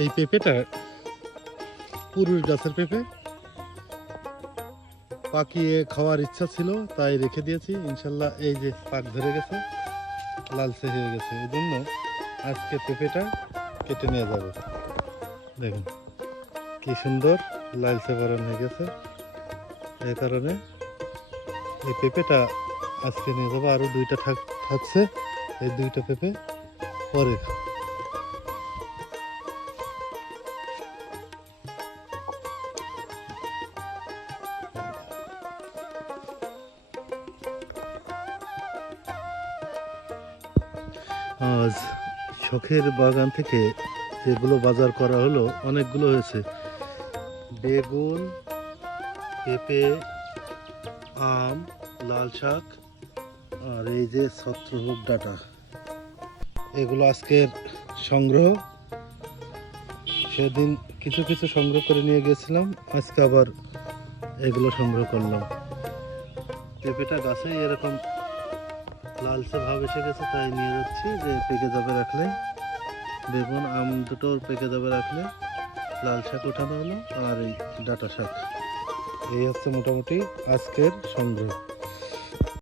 এই পেঁপেটা পুরুষ গাছের পেঁপে, পাকিয়ে খাওয়ার ইচ্ছা ছিল তাই রেখে দিয়েছি। ইনশাল্লাহ এই যে পাক ধরে গেছে, লালচে হয়ে গেছে, এই জন্য আজকে পেঁপেটা কেটে নিয়ে যাবে। দেখুন কি সুন্দর লালচে বরণ হয়ে গেছে, এই কারণে এই পেঁপেটা আজকে নিয়ে যাবো। আরও দুইটা থাকছে, এই দুইটা পেঁপে পরে। আজ শখের বাগান থেকে যেগুলো বাজার করা হলো অনেকগুলো হয়েছে, বেগুন, পেঁপে, আম, লাল শাক, আর এই যে ছত্রভোগ ডাঁটা, এগুলো আজকের সংগ্রহ। সেদিন কিছু কিছু সংগ্রহ করে নিয়ে গেছিলাম, আজকে আবার এগুলো সংগ্রহ করলাম। পেঁপেটা গাছে এরকম লালচে ভাব এসে গেছে, তাই নিয়ে যাচ্ছি যে পেকে যাবে রাখলে। বেগুন, আম দুটো পেকে যাবে রাখলে লাল শাক ওঠানো হলো, আর এই ডাঁটা শাক। এই হচ্ছে মোটামুটি আজকের সংগ্রহ।